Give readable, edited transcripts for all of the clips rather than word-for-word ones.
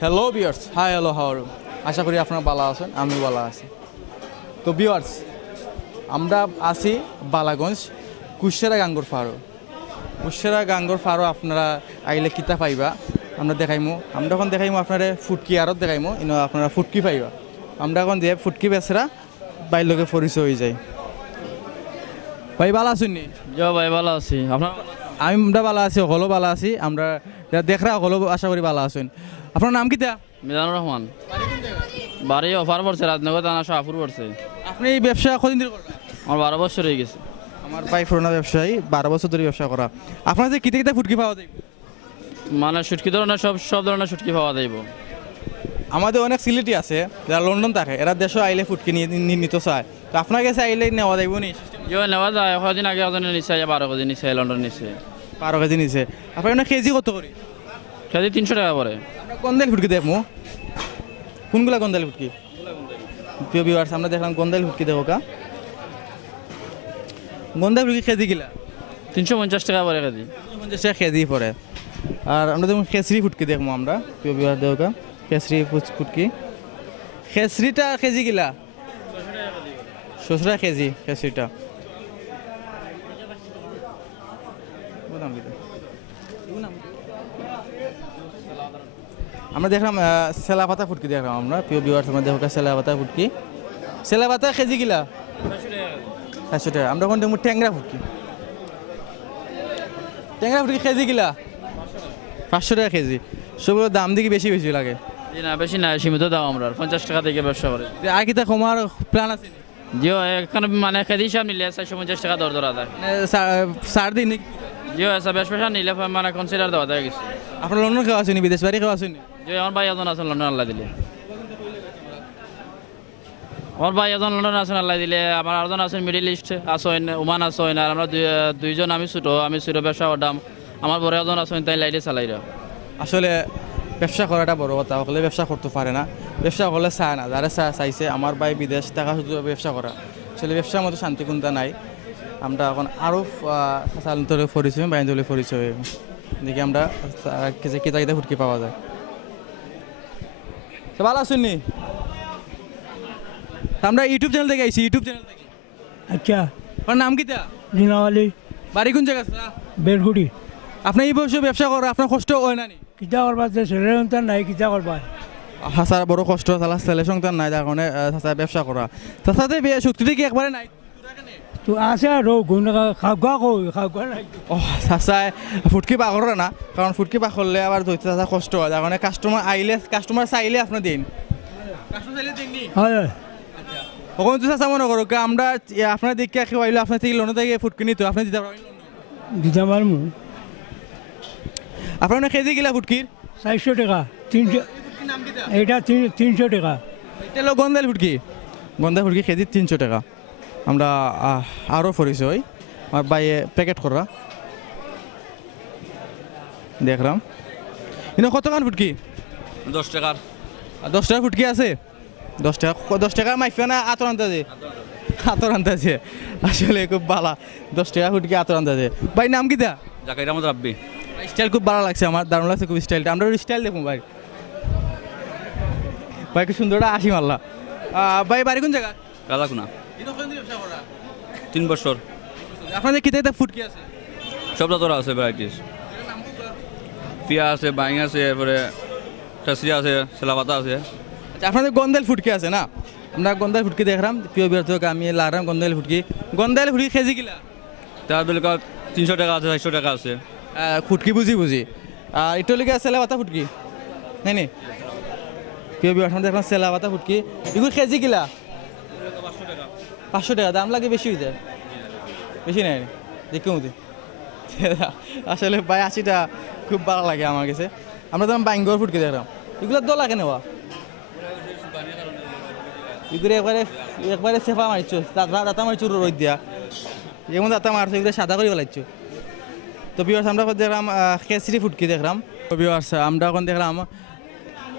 Hello viewers, hi hello how are you? আশা করি আপনারা ভালো আছেন, আমিও ভালো আছি। তো ভিউয়ার্স, আমরা আছি বালাগঞ্জ কুশিয়ারা গাঙ্গুর ফারো। কুশিয়ারা গাঙ্গুর ফারো আপনারা আইলে কিতা পাইবা আমরা দেখাইমু। আমরা এখন দেখাইমু আপনারা ফুটকি আরত দেখাইমু, ইনো আপনারা ফুটকি পাইবা। আমরা এখন যে ফুটকি বেচরা বাইর লোকে পরিচয় হয়ে যায়। ভাই ভালো আছেন নি? ভাই ভালো আছি। আমরা ভালো আছি, হলো ভালো আছি। আমরা দেখরা হলো আশা করি ভালো আছেন। আপনার নাম কিতা? মিজানুর রহমান। বাড়ি অফার পড়ছে, রাজনগর থানা শাহপুর পড়ছে। আপনি এই ব্যবসা কতদিন ধরে করেন? আমার 12 বছর হয়ে গেছে। আমার ভাই পুরোনো ব্যবসায়ী, 12 বছর ধরে ব্যবসা করা। আপনার যে কিতে কিতে ফুটকি পাওয়া যায়? মানে শুটকি ধরনের সব ধরনের শুটকি পাওয়া যাইব। আমাদের অনেক সিলেটি আছে যারা লন্ডন থাকে, এরা দেশে আইলে ফুটকি নিতে চায়। তো আপনার কাছে আইলে নেওয়া যাইব নি? নেওয়া যায়। কদিন আগে একজনের নিচে 12 কেজি নিচে লন্ডন নিচে 12 কেজি নিচে। আপনার কেজি কত করে? কেজি 300 টাকা পড়ে। আমরা গন্দাইল ফুটকি দেখবো। কোনগুলা গন্দাইল ফুটকি? প্রিয় ভিউয়ার্স, আমরা দেখলাম গন্দাইল ফুটকি দেখো কা। গন্দাইল ফুটকি কেজি কিলা 350 টাকা পড়ে কেজি। 350 টাকা কেজি পড়ে। আর আমরা দেখুন খেসরি ফুটকি দেখবো আমরা, প্রিয় ভিউয়ার দেখো কা। খেসরি ফুটকি, খেসরিটা কেজি কিলা 600 টাকা কেজি। খেসরিটা আমরা দেখলাম সেলা পাতা ফুটকি দেখলাম আমরা, প্রিয় ভিউয়ার্স আমরা দেখো সেলা পাতা ফুটকি। সেলা পাতা কেজি কিলা 400 টাকা। আমরা কোন দেখবো ট্যাংরা ফুটকি। ট্যাংরা ফুটকি কেজি কিলা 500 টাকা কেজি। সবগুলো দাম দিকে বেশি বেশি লাগে। না বেশি না, সীমিত দাম। আমরা 50 টাকা থেকে ব্যবসা করি। আর কি তা কমার প্ল্যান আছে? জিও এখানে মানে কেজি হিসাব নিলে 450 টাকা দর ধরা যায়। সার দিন জিও এসব স্পেশাল নিলে মানে কনসিডার দেওয়া যায় কিছু। আপনার লন্ডন খাওয়া আসেনি, বিদেশ বাড়ি খাওয়া আসেনি? জিও আমার ভাই এজন আছেন লন্ডন, আল্লাহ দিলে। আমার ভাই এজন লন্ডন আছেন, আল্লাহ দিলে। আমার আরেকজন আছেন মিডিল ইস্ট আসেন, ওমান আসেন। আর আমরা দুইজন, আমি ছোট ব্যবসা করতাম। আমার বড় এজন আছেন, তাই লাইটে চালাইরা। আসলে ব্যবসা করাটা বড় কথা, হলে ব্যবসা করতে পারে না, ব্যবসা করলে চায় না। যারা চাইছে আমার ভাই বিদেশ টাকা শুধু ব্যবসা করা, আসলে ব্যবসার মতো শান্তি কোনটা নাই। আমরা এখন আরও সাধারণতরে পরিচয় বাইন্দলে পরিচয় দেখি আমরা কেতা কেতা ফুটকি পাওয়া যায়। ভালো আছেন নি? আমরা ইউটিউব চ্যানেল থেকে আইছি, ইউটিউব চ্যানেল থেকে। আচ্ছা, আপনার নাম কিতা? দিনাওয়ালি, বাড়ি কোন জায়গা? বেলগুড়ি। আপনি এই বয়সে ব্যবসা করা আপনার কষ্ট হয় না নি? কিতা করবা, ছেলে সন্তান নাই, কিতা করবা? হাসার বড় কষ্ট, তালা ছেলে সন্তান নাই, যার কারণে ব্যবসা করা। তাতে শক্তিটা কি একবারে নাই? তো আছে আর গুণ খাওয়া খাওয়া নাই। ও চাচাই ফুটকি পা করে না, কারণ ফুটকি পা করলে আবার ধরতে চাচা কষ্ট হয়, যার কারণে কাস্টমার চাইলে আপনার দিন। হয় হয়। ওখান তো চাচা মনে করো আমরা আপনার দিকে খাইলে আপনার থেকে লোনে থেকে ফুটকি নিত, আপনি দিতে পারবেন? দিতে পারবো। আপনার কেজি গিলা ফুটকির 400 টাকা। 300, এটা 300 টাকা। এটা হলো গন্দাইল ফুটকি। গন্দাইল ফুটকি কেজি 300 টাকা। আমরা আরও পরিচয় আমার বাইয়ে প্যাকেট করা দেখলাম। কিন্তু কতক্ষণ ফুটকি? 10 টাকার। 10 টাকা ফুটকি আছে? 10 টাকা মাইফিয়া না আতর আনতেছে? আতর আনতেছে। আসলে খুব ভালো। 10 টাকা ফুটকি আতর আনতেছে। ভাই নাম কি দা? জাকারির আহমদ রাব্বি। স্টাইল খুব ভালো লাগছে আমার, দারুণ লাগছে খুব স্টাইলটা। আমরা স্টাইল দেখুন ভাই। ভাই খুব সুন্দরটা আসি মাল্লা। ভাই বাড়ি কোন জায়গা? রাজাকুনা। 3 বছর। আপনাদের কিতে ফুটকি আছে? সব জাতর আছে ভ্যারাইটিস। পিয়া আছে, বাইং আছে, এরপরে খেসরি আছে, সেলাপাতা আছে। আচ্ছা, আপনাদের গন্দাইল ফুটকি আছে না? আমরা গন্দাইল ফুটকি দেখলাম, প্রিয় বিরত আমি লাগাম গন্দাইল ফুটকি। গন্দাইল ফুটকি কেজি কিলা? তার বেলকা 300 টাকা আছে, 400 টাকা আছে। ফুটকি বুঝি। আর এটা লিখে সেলা পাতা ফুটকি নাই নি? প্রিয় বিরত দেখলাম সেলা পাতা ফুটকি। এগুলো কেজি কিলা? 500 টাকা। দাম লাগে বেশি হয়ে যায়? বেশি নেই দেখি মতো। আসলে ভাই 80টা খুব ভালো লাগে আমার কাছে। আমরা তখন বাইঙ্গর ফুটকি দেখলাম। এগুলো দল লাগে নেওয়া, এগুলো একবারে সেফা মারছো, দাঁতা মারছো রোদ দিয়া, যেমন দাঁতা মারছো এগুলো সাদা করে ফেলাইছো। তো বিয়ার্স আমরা দেখলাম খেসরি ফুটকি দেখলাম। তো বিয়ার্স আমরা এখন দেখলাম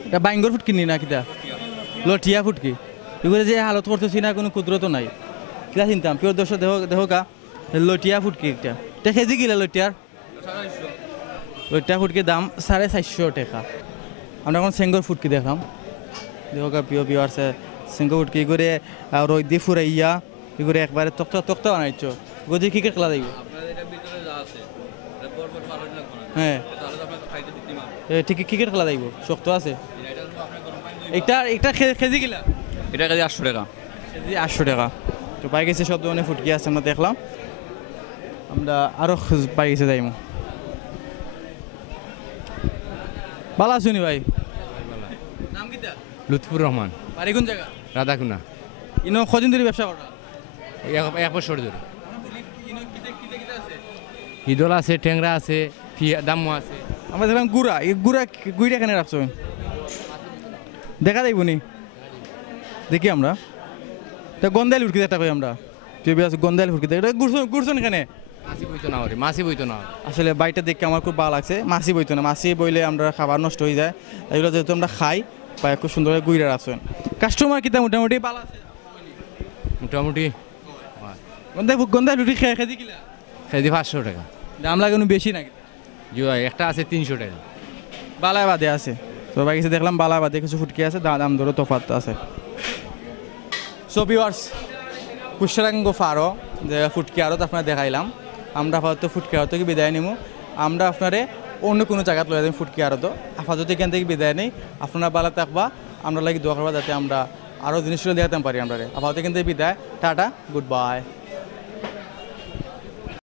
এটা বাইঙ্গর ফুটকি নি না কিটা লটিয়া ফুটকি। এগুলো যে হালত করতেছি না, কোনো ক্ষুদ্র তো নাই, কিনা চিনতাম। পিওর দর্শক দেখো কা লটিয়া ফুটকি। এটা কেজি কিলা লটিয়ার? লটিয়া ফুটকির দাম 450 টাকা। আমরা এখন সেঙ্গর ফুটকি দেখলাম দেখো প্রিয় ভিউয়ার্স সেঙ্গর ফুটকি করে রোদ দিয়ে ফুরাইয়া কি করে একবারে তক্তা তক্তা বানাইছ গজি ক্রিকেট খেলা দেখবে হ্যাঁ ঠিক ক্রিকেট খেলা দেখব শক্ত আছে এটা কেজি কিলা এটা কাজে 800 টাকা কেজি 800 টাকা তো পাই গেছে সব ধরনের ফুটকি আছে আমরা দেখলাম আমরা আরো পাই গেছে যাইমু ভালো আছো নি ভাই নাম কিটা লুৎফুর রহমান বাড়ি কোন জায়গা রাধাকুনা ইনো কদিন ধরে ব্যবসা করা এক বছর ধরে ইদল আছে ট্যাংরা আছে দামও আছে আমরা দেখলাম গুড়া এই গুড়া এখানে রাখছো দেখা যাইব নি দেখি আমরা তা গন্দাইল ফুটকি একটা কই আমরা গন্দাইল ফুটকি এটা গুড়ছন এখানে মাছি বইতো না মাছি বইতো না আসলে বাইটা দেখে আমার খুব ভালো লাগছে মাছি বইতো না মাছি বইলে আমরা খাবার নষ্ট হয়ে যায় এগুলো যেহেতু আমরা খাই বা খুব সুন্দর গুইরা রাখছেন কাস্টমার কিতা মোটামুটি ভালো আছে মোটামুটি গন্দাইল ফুটকি খেয়ে কিলা কেজি 500 টাকা দাম লাগানো বেশি নাকি একটা আছে 300 টাকা বালায় বাদে আছে তো ভাই কিছু দেখলাম বালায় বাদে কিছু ফুটকি আছে দাম ধরো তফাৎ আছে সো ভিউয়ার্স কুশরাঙ্গ ফারো যে ফুটকি আরত আপনারা দেখাইলাম আমরা আপাতত ফুটকি আরত থেকে বিদায় নিব আমরা আপনারে অন্য কোনো জায়গায় লয়ে যাবেন ফুটকি আরত আপাতত এখান থেকে বিদায় নেই আপনারা ভালো থাকবা আমরা লাগি দোয়া করবা যাতে আমরা আরও জিনিসগুলো দেখাতে পারি আমরা আপাতত এখান থেকে বিদায় টাটা গুড বাই